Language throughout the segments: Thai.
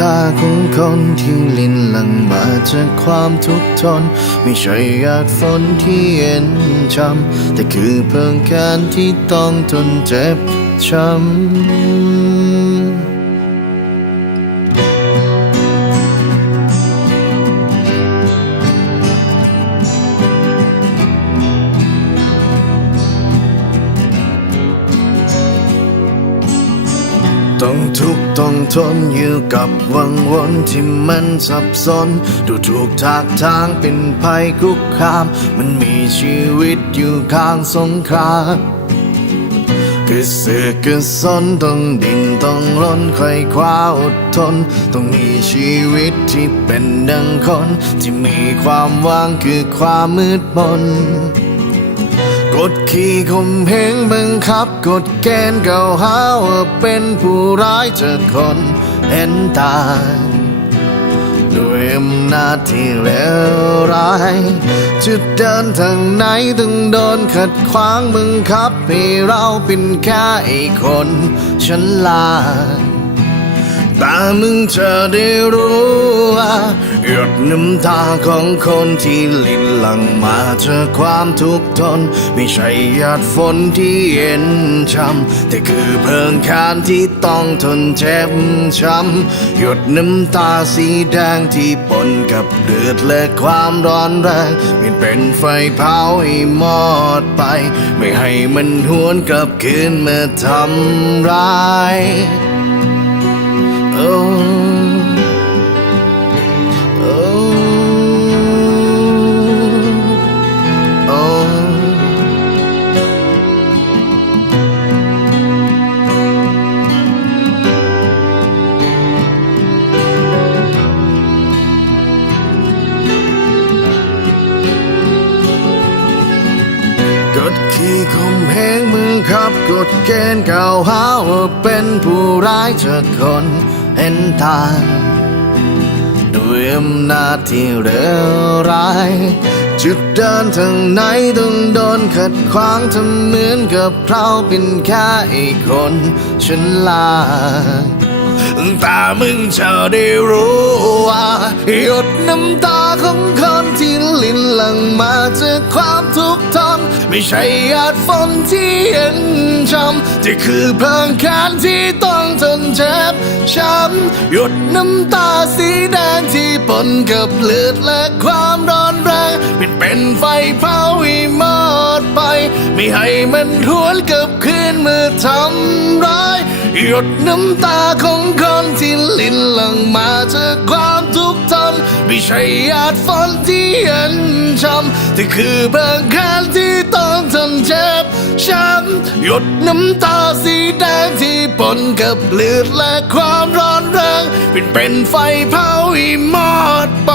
ตาของคนที่ลินหลังมาจากความทุกข์ทน ไม่ใช่หยาดฝนที่เย็นช้ำแต่คือเพิ่งการที่ต้องทนเจ็บช้ำ ต้องทุกข์ต้องทนอยู่กับวังวนที่มันสับสน ดูถูกทากทางเป็นภัยคุกคาม มันมีชีวิตอยู่ข้างสงครามคือเสือกคือสนต้องดินต้องรนค่อยคว้าอดทน ต้องมีชีวิตที่เป็นดังคน ที่มีความว่างคือความมืดมน กดขี่ข่มเหงบังคับ กดเกณฑ์เก่าหาว่าเป็นผู้ร้ายจากคนเห็นตาด้วยอำนาจที่เลวร้ายจะเดินทางไหนต้องโดนขัดขวางบังคับให้เราเป็นแค่ไอ้คนฉลา แต่มึงจะได้รู้ว่าหยดน้ำตาของคนที่ลินหลังมาจากความทุกข์ทน ไม่ใช่หยาดฝนที่เย็นช้ำแต่คือเพลิงคานที่ต้องทนเจ็บช้ำหยดน้ำตาสีแดงที่ปนกับเลือดและความร้อนแรงเปลี่ยนเป็นไฟเผาให้หมอดไป ไม่ให้มันหวนกลับคืนมาทำร้าย ดขี่ข่มเหงมึงขับกดเกณฑ์กล่าวหาว่าเป็นผู้ร้ายจากคน เห็นทางด้วยอำนาจที่เลวร้าย จุดเดินทางไหนต้องโดนขัดขวางทำเหมือนกับเราเป็นแค่ไอ้คนฉลาแต่มึงจะได้รู้ว่าหยดน้ำตาของคนที่ลินหลังมาจาก ไม่ใช่หยาดฝนที่เย็นช้ำแต่คือเพลิงแค้นที่ต้องทนเจ็บช้ำหยดน้ำตาสีแดงที่ปนกับเลือดและความร้อนแรงเป็นเป็นไฟเผาให้หมดไป ไม่ให้มันหวนกลับคืนเมื่อทำร้าย หยดน้ำตาของคนที่ลินหลังมาจากความทุกข์ทนไม่ใช่หยาดฝนที่เย็นช้ำแต่คือเบื้องแค้นที่ต้องทนเจ็บช้ำหยดน้ำตาสีแดงที่ปนกับเลือดและความร้อนแรงเป็นเป็นไฟเผาให้หมดไป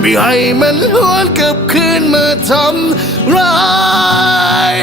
ไม่ให้มันหวนกลับคืนเมื่อทำร้าย